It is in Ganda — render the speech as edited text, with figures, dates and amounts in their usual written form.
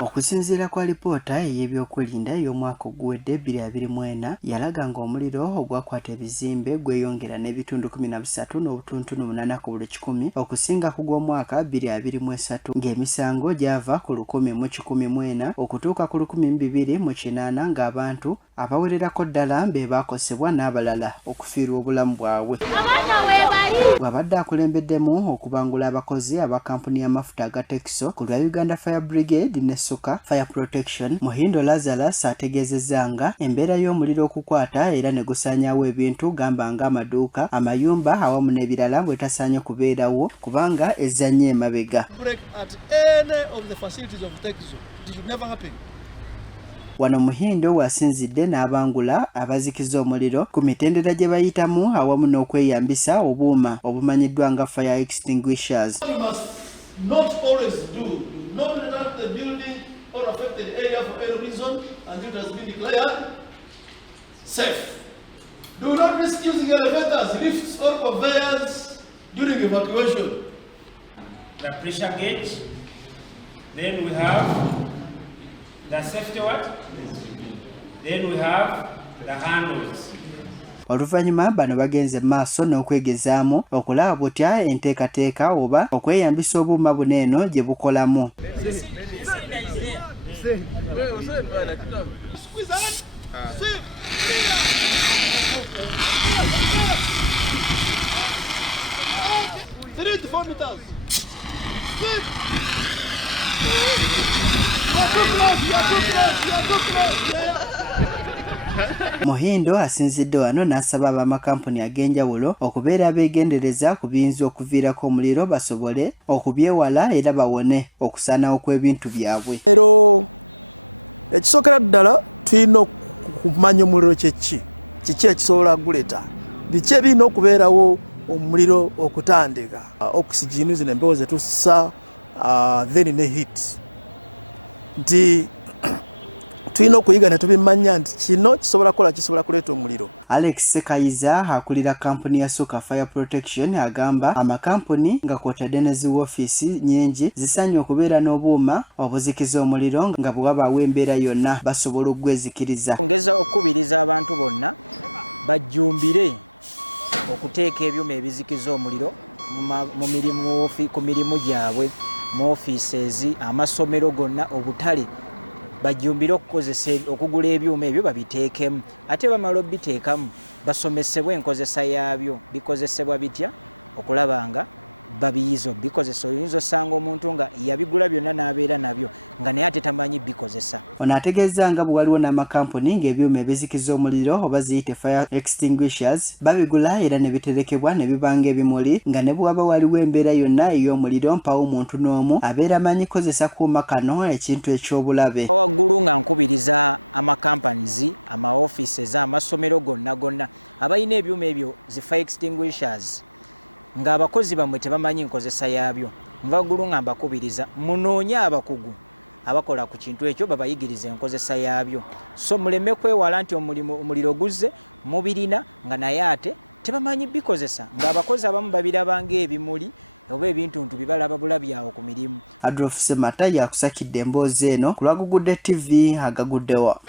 Okusinziira kwa lipoota ey'ebyokwerinda ey'omwaka oguwedde 2024 yalaga ng'omuliro ogwakwata ebizimbe gweyongera n'ebitundu 13.8 ku buli 100 okusinga ku gw'omwaka 2023 ng'emisango gyava ku 1,104 okutuuka ku 2,280 ng'abantu abawererako ddala be baakosebwa n'abalala okufiirwa obulamu bwabwe. Bw'abadde akulembeddemu okubangula abakozi aba kampuni y'amafuta aga Texo ku lwa Uganda Fire Brigade ne Soka Fire Protection, Muhindo Lazarus ategeezezza nga embeera y'omuliro okukwata era ne gusaanyaawo ebintu gamba ng'amaduuka, amayumba awamu n'ebirala bwe tasaanye kubeerawo kubanga ezzanye emabega. Wano Muhindo wasinzidde n'abangula abazikiza omuliro ku mitendera gye bayitamu awamu n'okweyambisa obuuma obumanyiddwa nga fire extinguishers. Not always do not enter the building or affected area for any reason until it has been declared safe. Do not risk using elevators, lifts or conveyors during evacuation. The pressure gauge, then we have the safety what? Then we have the handles. Oluvannyuma bano bagenze maaso n'okwegezaamu okulaba butya enteekateeka oba okweyambisa obuuma buno eno gye bukolamu. Muhindo asinzidde wano n'asaba ab'amakampuni ag'enjawulo okubeera beegendereza ku biyinza okuviirako omuliro basobole okubyewala era bawone okusaanawo kw'ebintu byabwe. Leero ekisookera ddala tulina okumanya omuliro kiki ekisobola guleeta, biki ebirina okubeerawo omuliro okutandika, oxygen zino empewo ze tussa then ne heat, nti tulina okuyiga ne tubimanya nti kino kisobola kuleeta omuliro. Alex Sekayiza akulira kampuni ya Soka Fire Protection agamba amakampuni nga kwotadde ne ziwoofiisi nnyingi zisaanye okubeera n'obuuma obuzikiza omuliro nga bwe wabaawo embeera yonna basobola okugwezikiriza. Ongeza okubiriza abantu bonna bajjumbire okuteeka ebyuma ebizikiza omuliro ku mirimu gyabwe, mu offices, amasomero gonna, obutale bajjumbire okukozesa okugula ebyuma ebyo babiteekemu, ate bamala obiteekamu basomesebwe enkozesa yaabyo, bikozesebwa bitya okulaba nga babiyiza bikozesa. Oyinza osanga omuntu nga yabigula byonna n'abeera nabyo nga naye ate tamanyi bikozesa. Ono ategeeza nga bwe waliwo n'amakampuni ng'ebyuma ebizikiza omuliro oba ziyite fire extinguishers babigula era ne biterekebwa ne bibanga ebimuli nga ne bwe waba waliwo embeera yonna ey'omuliro mpawo omuntu n'omu abeera amanyi kozesa kuuma kano ekintu eky'obulabe. Waggulu nga nkubiriza amakampanies, ama-offices, amasomero gonna abalina ebyuma ebyo zi fire extinguishers nga abakozi bamwe tebamanyi nkozesa yaabyo, nvaggulu nga mbakubiriza munoonye abakugu abakola ku kintu ekyo babayigiriza enkozesa yaabyo, so muleme kwewala nti omuliro guzze mubirina nga naye ate tebamanyi bikozesa, ng'abakozi abamu babirabanga ebimuli oba ebintu bibalaba bulabyawo ku mirimu. Adolf Semata yakusakidde emboozi eno ku Lwagugudde TV agaguddewa.